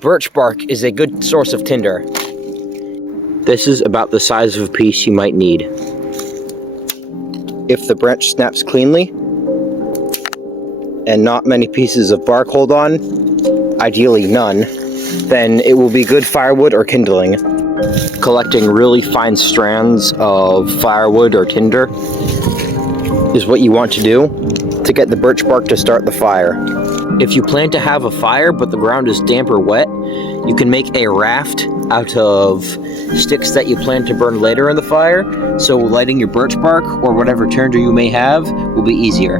Birch bark is a good source of tinder. This is about the size of a piece you might need. If the branch snaps cleanly, and not many pieces of bark hold on, ideally none, then it will be good firewood or kindling. Collecting really fine strands of firewood or tinder is what you want to do to get the birch bark to start the fire. If you plan to have a fire but the ground is damp or wet, you can make a raft out of sticks that you plan to burn later in the fire, so lighting your birch bark or whatever tinder you may have will be easier.